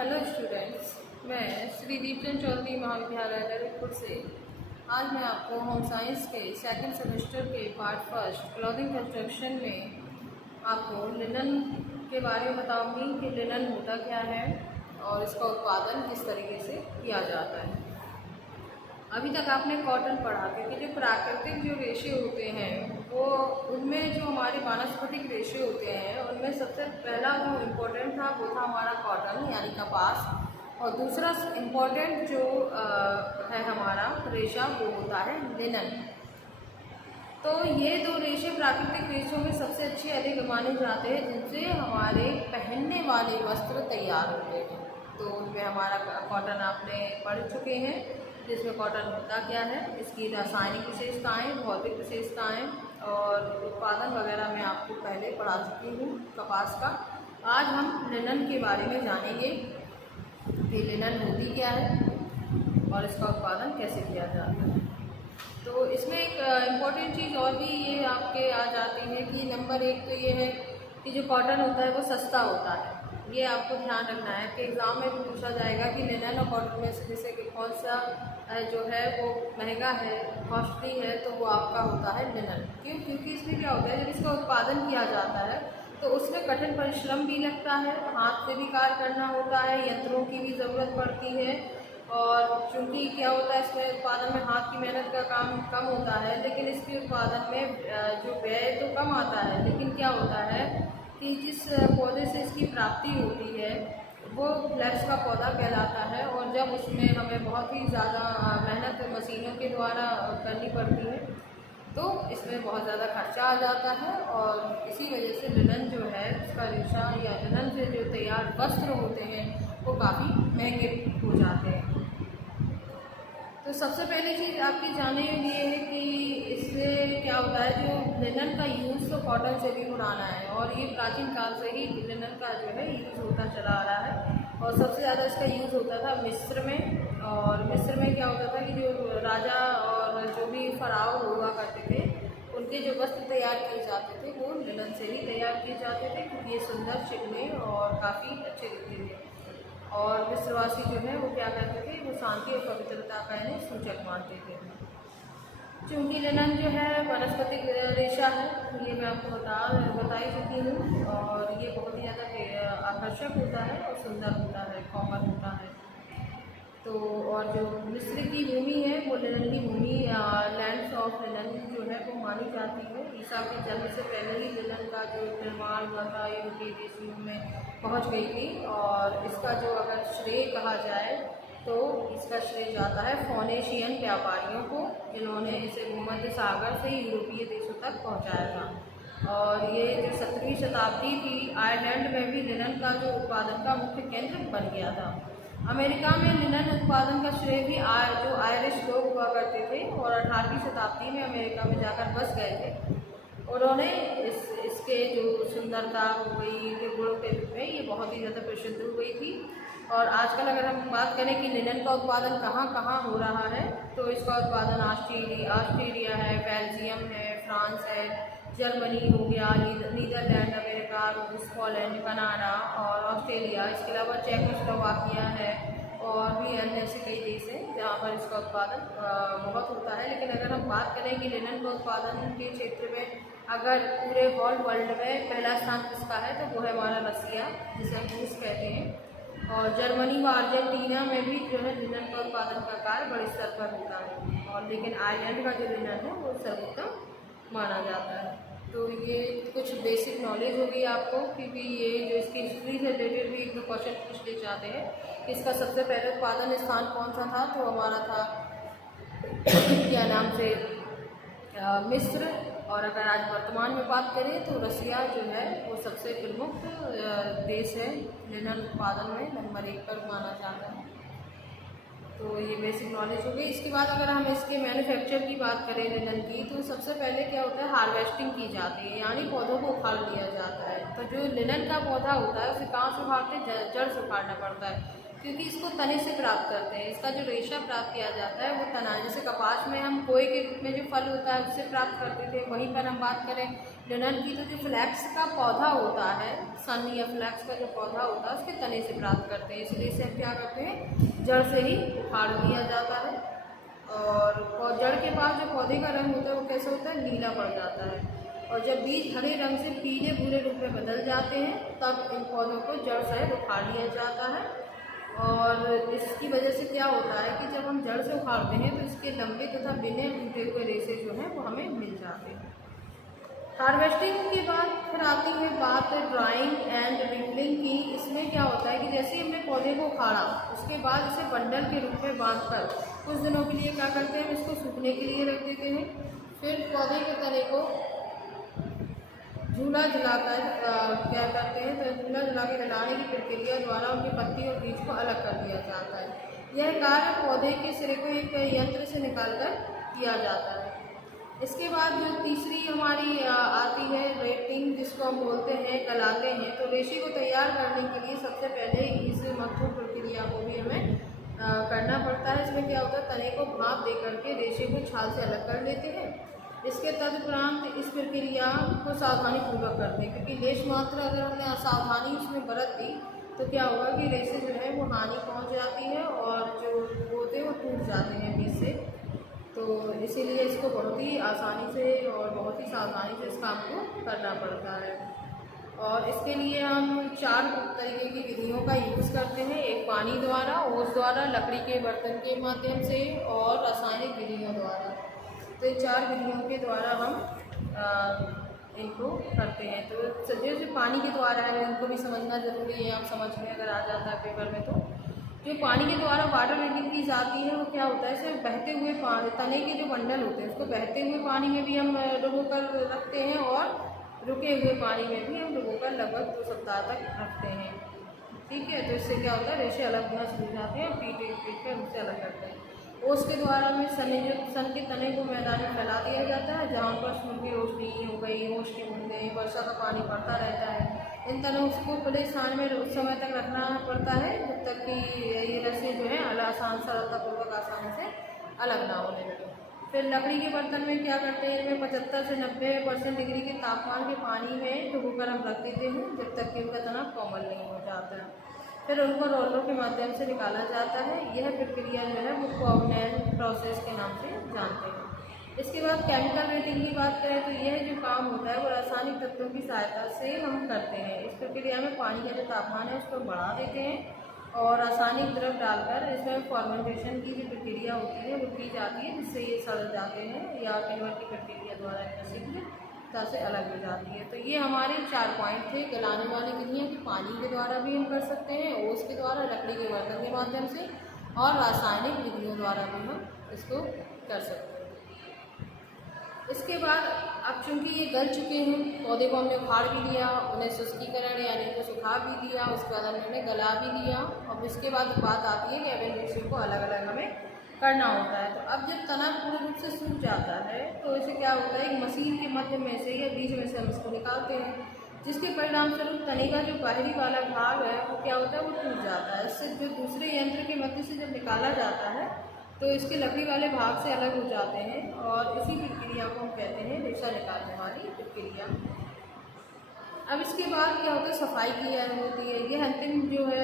Hello students, मैं श्री दीपचंद चौधरी महाविद्यालय ललितपुर से आज मैं आपको होम साइंस के सेकंड सेमेस्टर के पार्ट फर्स्ट क्लॉथिंग कंस्ट्रक्शन में आपको लिनन के बारे में बताऊंगी कि लिनन होता क्या है और इसका उत्पादन किस तरीके से किया जाता है। अभी तक आपने कॉटन पढ़ा क्योंकि जो प्राकृतिक जो रेशे होते हैं वो उनमें जो हमारे वानस्पतिक रेशे होते हैं उनमें सबसे पहला जो इम्पोर्टेंट था वो था हमारा कॉटन यानी कपास, और दूसरा इम्पोर्टेंट जो है हमारा रेशा वो होता है लिनन। तो ये दो रेशे प्राकृतिक रेशों में सबसे अच्छे अधिक माने जाते हैं जिनसे हमारे पहनने वाले वस्त्र तैयार होते हैं। तो उनमें हमारा कॉटन आपने पढ़ चुके हैं, जिसमें कॉटन होता क्या है, इसकी रासायनिक विशेषताएं, भौतिक विशेषताएं और उत्पादन वगैरह मैं आपको पहले पढ़ा चुकी हूँ कपास का। आज हम लिनन के बारे में जानेंगे कि लिनन होती क्या है और इसका उत्पादन कैसे किया जाता है। तो इसमें एक इम्पॉर्टेंट चीज़ और भी ये आपके आ जाती है कि नंबर एक तो ये है कि जो कॉटन होता है वो सस्ता होता है। ये आपको ध्यान रखना है कि एग्ज़ाम में भी पूछा जाएगा कि लिनन और कॉटन में से जैसे कि कौन सा जो है वो महंगा है, कॉस्टली है, तो वो आपका होता है लिनन। क्यों? क्योंकि इसमें क्या होता है, जब इसका उत्पादन किया जाता है तो उसमें कठिन परिश्रम भी लगता है, हाथ से भी कार्य करना होता है, यंत्रों की भी ज़रूरत पड़ती है। और चूँकि क्या होता है, इसमें उत्पादन में हाथ की मेहनत का काम कम होता है, लेकिन इसके उत्पादन में जो व्यय तो कम आता है, लेकिन क्या होता है कि जिस पौधे से इसकी प्राप्ति होती है वो फ्लैक्स का पौधा कहलाता है, और जब उसमें हमें बहुत ही ज़्यादा मेहनत मशीनों के द्वारा करनी पड़ती है तो इसमें बहुत ज़्यादा खर्चा आ जाता है, और इसी वजह से लिनन जो है उसका रेशा या लिनन से जो तैयार वस्त्र होते हैं वो काफ़ी महंगे हो जाते हैं। तो सबसे पहली चीज़ आपकी जानने ये है कि इससे क्या होता है, जो लिनन का यूज़ तो कॉटन से भी पुराना है और ये प्राचीन काल से ही लिनन का जो है यूज़ होता चला आ रहा है। और सबसे ज़्यादा इसका यूज़ होता था मिस्र में, और मिस्र में क्या होता था कि जो राजा और जो भी फराव हुआ करते थे उनके जो वस्त्र तैयार किए जाते थे वो लिनन से ही तैयार किए जाते थे, क्योंकि ये सुंदर, चिकने और काफ़ी अच्छे दिखते थे। और मिस्रवासी जो है वो क्या करते थे, वो शांति और पवित्रता का इन्हें सूचक मानते थे। चूँकि लिनन जो है वनस्पतिक रेशा है, ये मैं आपको बता ही चुकी हूँ, और ये बहुत ही ज़्यादा आकर्षक होता है और सुंदर होता है, कोमल होता है। तो और जो मिस्र की भूमि है वो लिनन की भूमि, लैंड ऑफ लिनन जो है वो मानी जाती है। ईसा के जन्म से पहले ही लिनन का जो निर्माण हुआ था ये उनकी देशियों में पहुंच गई थी, और इसका जो अगर श्रेय कहा जाए तो इसका श्रेय जाता है फोनेशियन व्यापारियों को, जिन्होंने इसे भूमध्य सागर से यूरोपीय देशों तक पहुंचाया था। और ये जो 17वीं शताब्दी थी, आयरलैंड में भी लिनन का जो उत्पादन का मुख्य केंद्र बन गया था। अमेरिका में लिनन उत्पादन का श्रेय भी जो आयरिश लोग हुआ करते थे और 18वीं शताब्दी में अमेरिका में जाकर बस गए थे, उन्होंने इसके जो सुंदरता हो गई के गुणों के रूप में ये बहुत ही ज़्यादा प्रसिद्ध हो गई थी। और आजकल अगर हम बात करें कि लिनन का उत्पादन कहाँ कहाँ हो रहा है, तो इसका उत्पादन ऑस्ट्रेलिया है, बेल्जियम है, फ्रांस है, जर्मनी हो गया, नीदरलैंड, अमेरिका, रूस, पोलैंड, कनाडा और ऑस्ट्रेलिया, इसके अलावा चेकोस्लोवाकिया है और भी अन्य ऐसे कई देश हैं जहाँ पर इसका उत्पादन बहुत होता है। लेकिन अगर हम बात करें कि लिनन का उत्पादन के क्षेत्र में अगर पूरे होल वर्ल्ड में पहला स्थान किसका है, तो वो है हमारा रसिया, जिसे हम रूस कहते हैं। और जर्मनी व अर्जेंटीना में भी जो है लिनन का उत्पादन का कार्य बड़े स्तर पर होता है, और लेकिन आयरलैंड का जो लिनन है वो सर्वोत्तम माना जाता है। तो ये कुछ बेसिक नॉलेज होगी आपको, क्योंकि ये जो इसकी हिस्ट्री से रिलेटेड भी एक दो क्वेश्चन पूछने चाहते हैं। इसका सबसे पहले उत्पादन स्थान कौन सा था, तो हमारा था क्या नाम से मिस्र। और अगर आज वर्तमान में बात करें तो रसिया जो है वो सबसे प्रमुख देश है लिनन उत्पादन में, नंबर 1 पर माना जाता है। तो ये बेसिक नॉलेज हो गई। इसके बाद अगर हम इसके मैन्युफैक्चर की बात करें लिनन की, तो सबसे पहले क्या होता है, हार्वेस्टिंग की जाती है, यानी पौधों को उखाड़ लिया जाता है। तो जो लिनन का पौधा होता है उसे कहाँ से उखाड़ते हैं, जड़ से उखाड़ना पड़ता है, क्योंकि इसको तने से प्राप्त करते हैं। इसका जो रेशा प्राप्त किया जाता है वो तना, जैसे कपास में हम कोए के रूप में जो फल होता है उससे प्राप्त करते थे, वहीं पर हम बात करें लिनन की तो जो फ्लैक्स का पौधा होता है, सन या फ्लैक्स का जो पौधा होता है उसके तने से प्राप्त करते हैं, इसलिए इसे क्या करते हैं, जड़ से ही उखाड़ लिया जाता है। और जड़ के पास जो पौधे का रंग होता है वो कैसे होता है, नीला पड़ जाता है। और जब बीज हरे रंग से पीले भूरे रूप में बदल जाते हैं तब इन पौधों को जड़ सहित उखाड़ लिया जाता है। और इसकी वजह से क्या होता है कि जब हम जड़ से उखाड़ते हैं तो इसके लंबे तथा बिना टूटे हुए रेशे जो हैं वो हमें मिल जाते हैं। हार्वेस्टिंग के बाद फिर आती है बात ड्राइंग एंड रिंगलिंग की। इसमें क्या होता है कि जैसे ही हमने पौधे को उखाड़ा उसके बाद इसे बंडल के रूप में बांधकर कुछ दिनों के लिए क्या करते हैं, इसको सूखने के लिए रख देते हैं। फिर पौधे के तने को झूला झुलाकर क्या करते हैं, तो झूला झुला के हिलाने की प्रक्रिया द्वारा उनकी पत्ती और बीज को अलग कर दिया जाता है। यह कार्य पौधे के सिरे को एक यंत्र से निकालकर किया जाता है। इसके बाद जो तीसरी हमारी आती है रेटिंग, जिसको हम बोलते हैं गलाते हैं। तो रेशे को तैयार करने के लिए सबसे पहले इस महत्वपूर्ण प्रक्रिया को भी हमें करना पड़ता है। इसमें क्या होता है, तने को भाप दे करके रेशे को छाल से अलग कर लेते हैं। इसके तदुपरांत इस प्रक्रिया को सावधानी पूर्वक करते हैं, क्योंकि लेश मात्र अगर हमने असावधानी उसमें बरत दी तो क्या होगा कि रेशे जो है वो हानि पहुंच जाती है और जो होते हैं वो टूट जाते हैं बीज से। तो इसीलिए इसको बहुत ही आसानी से और बहुत ही सावधानी से इस काम को करना पड़ता है। और इसके लिए हम 4 तरीके की विधियों का यूज़ करते हैं, एक पानी द्वारा, ओस द्वारा, लकड़ी के बर्तन के माध्यम से और रासायनिक विधियों द्वारा। तो इन 4 विधियों के द्वारा हम इनको करते हैं। तो जो पानी के द्वारा है इनको भी समझना ज़रूरी है, आप समझ में अगर आ जाता है पेपर में। तो जो पानी के द्वारा वाटर रेटिंग की जाती है वो क्या होता है, इसे बहते हुए पानी, तने के जो बंडल होते हैं उसको बहते हुए पानी में भी हम डुबो कर रखते हैं और रुके हुए पानी में भी हम डुबो कर लगभग 2 सप्ताह तक रखते हैं। ठीक है, तो इससे क्या होता है, रेशे अलग होना शुरू हो जाते हैं और पीट कर उनसे अलग करते हैं। ओस के द्वारा में सन के तने को मैदान में फैला दिया जाता है, जहाँ पर सूर्य की रोशनी हो गई, ओस की बूंदें, वर्षा का पानी पड़ता रहता है। इन तनों को खुले स्थान में उस समय तक रखना पड़ता है जब तक कि ये रस्सी जो है सरलतापूर्वक आसानी से अलग ना होने लगे। फिर लकड़ी के बर्तन में क्या करते हैं, इनमें 75 से 90% डिग्री के तापमान के पानी में डुबोकर हम रख देते हैं जब तक कि उनका तना कोमल नहीं हो जाता है। फिर उनको रोलों के माध्यम से निकाला जाता है। यह प्रक्रिया जो है वो कोवनेंट प्रोसेस के नाम से जानते हैं। इसके बाद केमिकल रेटिंग की बात करें तो यह जो काम होता है वो रासायनिक तत्वों की सहायता से हम करते हैं। इस प्रक्रिया में पानी का जो तापमान है उसको बढ़ा देते हैं और रासायनिक द्रव डालकर इसमें फॉर्मेंटेशन की जो प्रक्रिया होती है वो की जाती है, जिससे ये सड़ जाते हैं या किन्वर की प्रक्रिया द्वारा शीघ्रता से अलग हो जाती है। तो ये हमारे 4 पॉइंट थे गलाने वाली विधियाँ कि पानी के द्वारा भी हम कर सकते हैं, ओस के द्वारा, लकड़ी के बर्तन के माध्यम से और रासायनिक विधियों द्वारा भी हम इसको कर सकते हैं। इसके बाद अब चूँकि ये गल चुके हैं, पौधे को हमने उखाड़ भी लिया, उन्हें शुष्कीकरण यानी उनको सुखा भी दिया, उसके बाद हमने उन्हें गला भी लिया और इसके बाद बात आती है कि अब इन रेशे को अलग अलग हमें करना होता है। तो अब जब तना पूर्ण रूप से सूख जाता है तो इसे क्या होता है, एक मशीन के मध्य में से या बीज में से हम इसको निकालते हैं, जिसके परिणाम स्वरूप तने का जो बाहरी वाला भाग है वो क्या होता है, वो टूट जाता है। इससे जो दूसरे यंत्र के मध्य से जब निकाला जाता है तो इसके लकड़ी वाले भाग से अलग हो जाते हैं और इसी प्रक्रिया को हम कहते हैं रेशा निकालने वाली प्रक्रिया। अब इसके बाद क्या होता है, सफाई की होती है। ये अंतिम जो है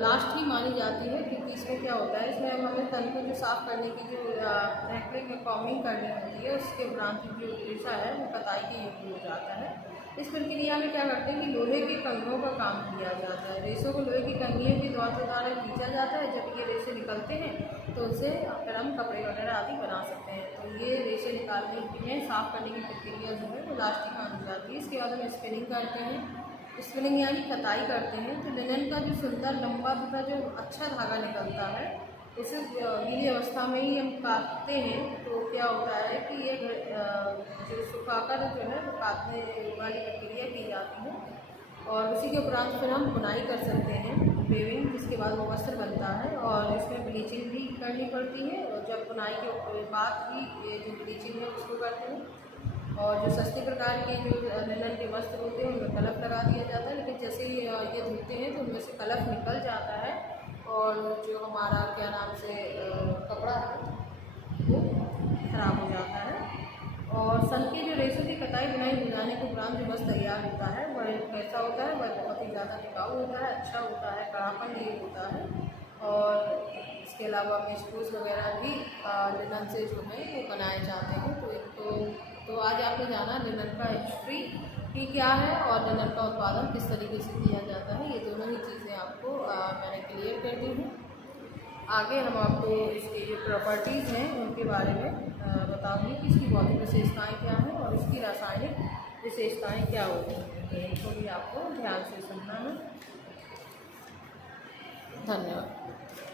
लास्ट ही मानी जाती है, क्योंकि इसमें क्या होता है, इसमें हमें तन को जो साफ़ करने की जो एक्रिलिक में कॉमिंग करनी होती है, उसके उपरांत जो रेशा है वो कताई के योग्य हो जाता है। इस प्रक्रिया में क्या करते हैं कि लोहे के कंघों का काम किया जाता है। रेशों को लोहे की कंघियों के द्वारा खींचा जाता है। जब ये रेशे निकलते हैं तो उनसे फिर हम कपड़े वगैरह आदि बना सकते हैं। तो ये रेशे निकालने के लिए साफ़ करने की प्रक्रिया जो है वो लास्ट ही मानी जाती है। इसके बाद हम स्पिनिंग करते हैं, स्पिनिंग यानी कताई करते हैं। तो लिनन का जो सुंदर लंबा तथा जो अच्छा धागा निकलता है उसे गीली अवस्था में ही हम काटते हैं। तो क्या होता है कि ये जो सुखाकर जो है वो काटने वाली प्रक्रिया की जाती है और उसी के उपरांत फिर हम बुनाई कर सकते हैं, वेविंग, जिसके बाद वो वस्त्र बनता है। और इसमें ब्लीचिंग भी करनी पड़ती है और जब बुनाई के बाद ही ये जो ब्लीचिंग है उसको करते हैं। और जो सस्ते प्रकार के जो लिनन के वस्त्र होते हैं उनमें कलफ लगा दिया जाता है, लेकिन जैसे ही ये धुलते हैं तो उनमें से कलफ निकल जाता है और जो हमारा क्या नाम से कपड़ा है वो खराब हो जाता है और सन के जो रेशों की कटाई बुनाई हो जाने के उपरांत जो वस्त्र तैयार होता है वह कैसा होता है, वह बहुत ही ज़्यादा टिकाऊ होता है, अच्छा होता है, कड़ापन नहीं होता है। और इसके अलावा पेचकूस वगैरह भी लिनन से जो है वो बनाए जाते हैं। तो आज आपने जाना लिनन का हिस्ट्री कि क्या है और लिनन का उत्पादन किस तरीके से किया जाता है। ये दोनों ही चीज़ें आपको मैंने क्लियर कर दी हैं। आगे हम आपको इसकी जो प्रॉपर्टीज़ हैं उनके बारे में बताऊंगी कि इसकी भौतिक विशेषताएं क्या हैं और इसकी रासायनिक विशेषताएं क्या होती हैं। तो इनको भी आपको ध्यान से सुनना है। धन्यवाद।